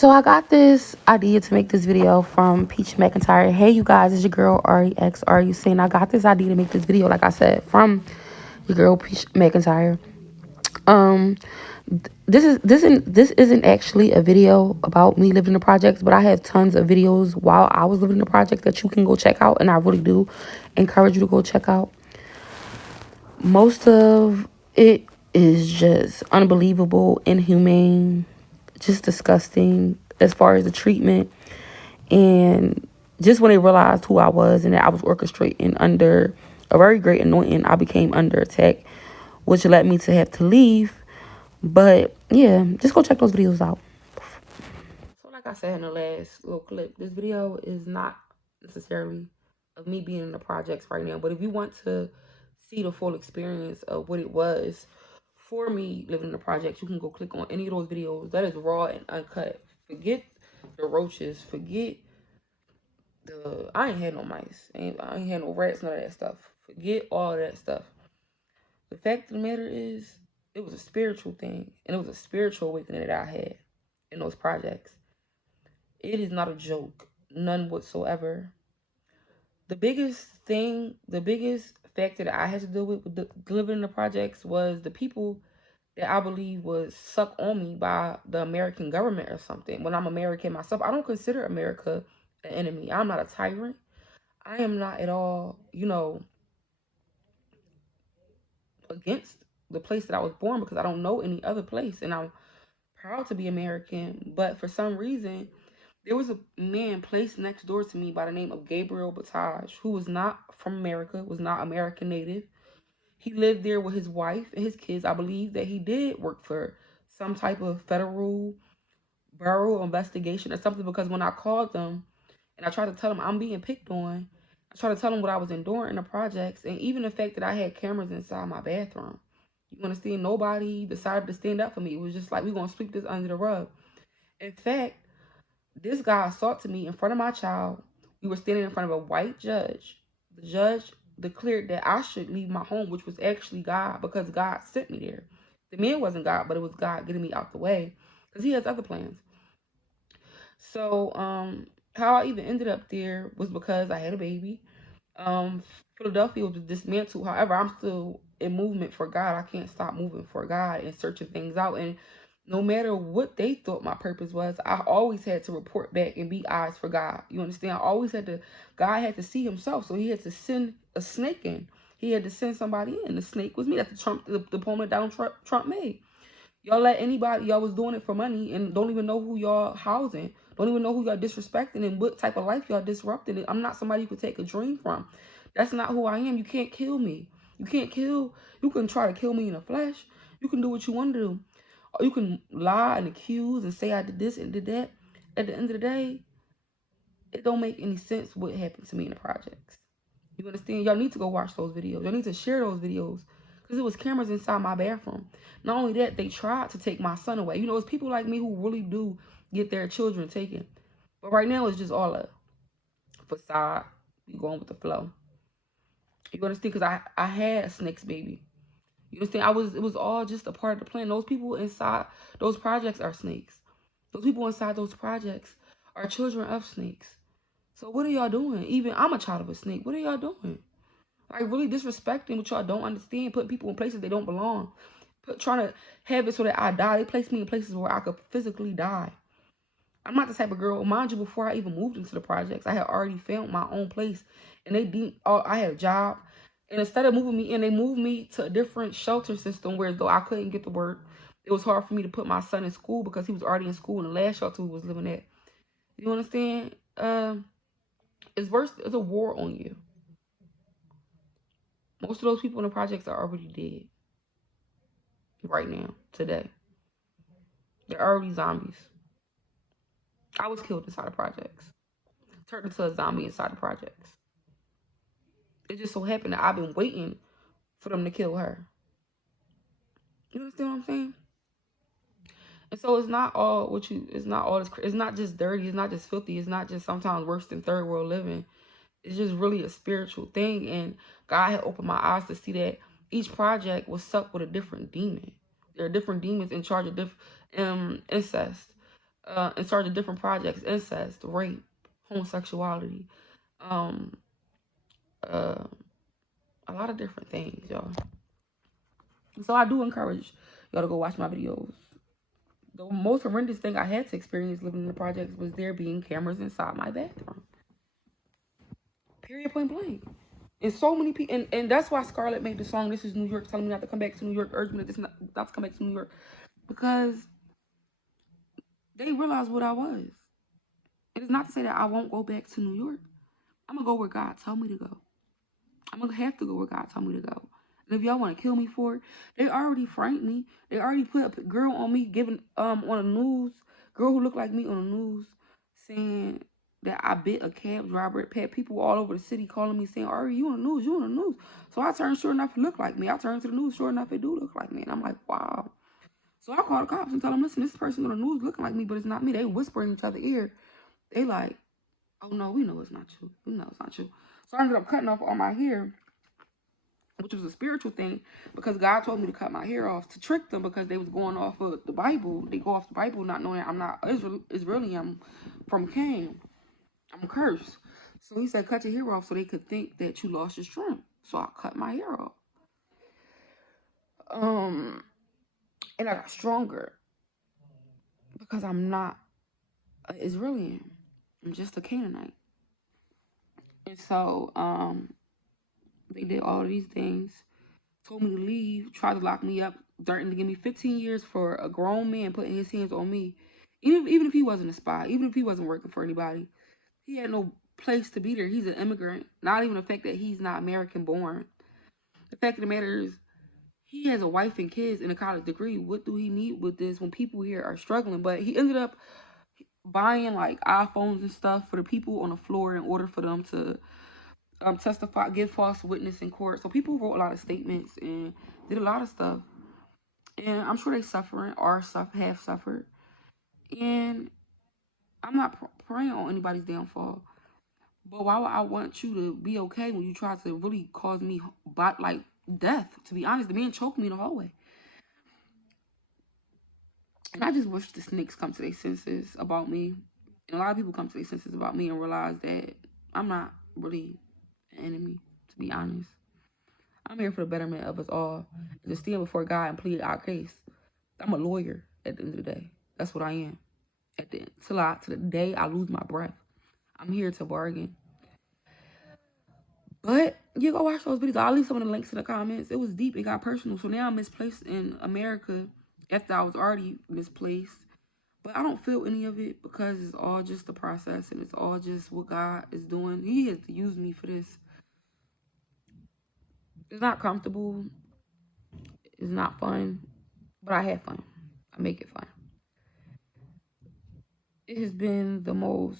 So I got this idea to make this video from Peach McIntyre. Hey, you guys, it's your girl REX. Are you saying I got this idea to make this video, like I said, from your girl Peach McIntyre. Um, this isn't actually a video about me living in the projects, but I have tons of videos while I was living in the project that you can go check out, and I really do encourage you to go check out. Most of it is just unbelievable, inhumane, just disgusting as far as the treatment. And just when they realized who I was and that I was orchestrating under a very great anointing, I became under attack, which led me to have to leave. But yeah, just go check those videos out. So like I said in the last little clip, this video is not necessarily of me being in the projects right now. But if you want to see the full experience of what it was for me living in the projects, you can go click on any of those videos. That is raw and uncut. Forget the roaches. Forget I ain't had no mice. I ain't had no rats, none of that stuff. Forget all of that stuff. The fact of the matter is, it was a spiritual thing, and it was a spiritual awakening that I had in those projects. It is not a joke, none whatsoever. The biggest factor that I had to deal with living in the projects was the people that I believe was sucked on me by the American government or something. When I'm American myself, I don't consider America an enemy. I'm not a tyrant. I am not at all, against the place that I was born, because I don't know any other place, and I'm proud to be American. But for some reason, there was a man placed next door to me by the name of Gabriel Batage, who was not from America, was not American native. He lived there with his wife and his kids. I believe that he did work for some type of federal bureau investigation or something, because when I called them and I tried to tell them I'm being picked on, I tried to tell them what I was enduring in the projects, and even the fact that I had cameras inside my bathroom. You understand? Nobody decided to stand up for me. It was just like, we're going to sweep this under the rug. In fact, this guy assaulted me in front of my child. We were standing in front of a white judge. The judge declared that I should leave my home, which was actually God, because God sent me there. The man wasn't God, but it was God getting me out the way, because he has other plans. So, how I even ended up there was because I had a baby. Philadelphia was dismantled. However, I'm still in movement for God. I can't stop moving for God and searching things out. And no matter what they thought my purpose was, I always had to report back and be eyes for God. You understand? God had to see himself. So he had to send a snake in. He had to send somebody in. The snake was me. That's the opponent Donald Trump made. Y'all let anybody, y'all was doing it for money and don't even know who y'all housing. Don't even know who y'all disrespecting and what type of life y'all disrupting. I'm not somebody you could take a dream from. That's not who I am. You can't kill me. You can try to kill me in the flesh. You can do what you want to do. Or you can lie and accuse and say I did this and did that. At the end of the day, it don't make any sense what happened to me in the projects. You understand? Y'all need to go watch those videos. Y'all need to share those videos, because it was cameras inside my bathroom. Not only that, they tried to take my son away. You know, it's people like me who really do get their children taken. But right now, it's just all a facade. You going with the flow. You understand? Because I had a snake's baby. You understand? It was all just a part of the plan. Those people inside those projects are snakes. Those people inside those projects are children of snakes. So what are y'all doing? Even I'm a child of a snake. What are y'all doing? Like, really disrespecting what y'all don't understand, putting people in places they don't belong, trying to have it so that I die. They place me in places where I could physically die. I'm not the type of girl, mind you, before I even moved into the projects, I had already found my own place, and I had a job, and instead of moving me in, they moved me to a different shelter system, where though I couldn't get to work, it was hard for me to put my son in school because he was already in school in the last shelter we was living at. You understand? It's worse. It's a war on you. Most of those people in the projects are already dead right now, today. They're already zombies. I was killed inside the projects. Turned into a zombie inside the projects. It just so happened that I've been waiting for them to kill her. You understand what I'm saying? And so it's not not just dirty, it's not just filthy, it's not just sometimes worse than third world living. It's just really a spiritual thing. And God had opened my eyes to see that each project was sucked with a different demon. There are different demons in charge of incest, in charge of different projects: incest, rape, homosexuality, um, uh, a lot of different things, y'all. So I do encourage y'all to go watch my videos. The most horrendous thing I had to experience living in the projects was there being cameras inside my bathroom. Period, point blank. And so many people, and that's why Scarlett made the song "This Is New York," telling me not to come back to New York, urging me not to come back to New York, because they realized what I was. It is not to say that I won't go back to New York. I'm gonna go where God told me to go. I'm gonna have to go where God told me to go. And if y'all want to kill me for it, they already framed me. They already put a girl on me, giving on the news, girl who looked like me on the news, saying that I bit a cab driver. It had people all over the city calling me saying, "Ari, you on the news? You on the news?" So I turned. Sure enough, it looked like me. I turned to the news. Sure enough, it do look like me. And I'm like, wow. So I called the cops and tell them, listen, this person on the news looking like me, but it's not me. They whispering in each other's ear. They like, oh no, we know it's not you. We know it's not you. So I ended up cutting off all my hair, which was a spiritual thing, because God told me to cut my hair off to trick them, because they was going off of the Bible. They go off the Bible not knowing I'm not Israeli. I'm from Cain. I'm cursed. So he said, cut your hair off so they could think that you lost your strength. So I cut my hair off. And I got stronger because I'm not an Israeli. I'm just a Canaanite. And so they did all of these things, told me to leave, tried to lock me up, threatened to give me 15 years for a grown man putting his hands on me. Even if he wasn't a spy, even if he wasn't working for anybody, he had no place to be there. He's an immigrant. Not even the fact that he's not American born. The fact of the matter is, he has a wife and kids and a college degree. What do he need with this when people here are struggling? But he ended up buying like iPhones and stuff for the people on the floor in order for them to testify, give false witness in court. So people wrote a lot of statements and did a lot of stuff. And I'm sure they suffering or have suffered. And I'm not praying on anybody's downfall. But why would I want you to be okay when you try to really cause me like death? To be honest, the man choked me in the hallway. And I just wish the snakes come to their senses about me. And a lot of people come to their senses about me and realize that I'm not really an enemy, to be honest. I'm here for the betterment of us all. And to stand before God and plead our case. I'm a lawyer at the end of the day. That's what I am. To the day I lose my breath. I'm here to bargain. But you go watch those videos. I'll leave some of the links in the comments. It was deep. It got personal. So now I'm misplaced in America after I was already misplaced. But I don't feel any of it because it's all just the process and it's all just what God is doing. He has to use me for this. It's not comfortable. It's not fun. But I have fun. I make it fun. It has been the most,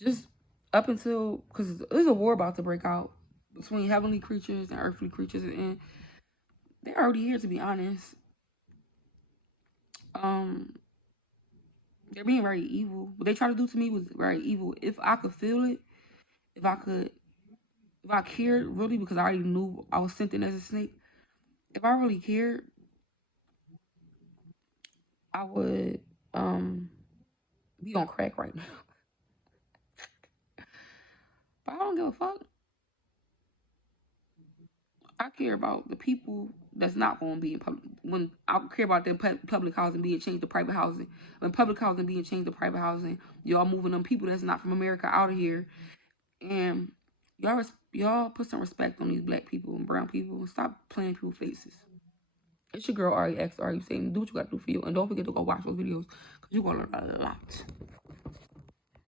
just up until, because there's a war about to break out between heavenly creatures and earthly creatures, and they're already here, to be honest. They're being very evil. What they tried to do to me was very evil. If I could feel it, if I cared really, because I already knew I was sent in as a snake. If I really cared, I would be on crack right now. But I don't give a fuck. I care about the people that's not going to be in public. When I care about them public housing being changed to private housing. When public housing being changed to private housing, y'all moving them people that's not from America out of here. And y'all put some respect on these black people and brown people and stop playing people's faces. It's your girl Ari X. Ari saying, do what you got to do for you. And don't forget to go watch those videos because you're going to learn a lot.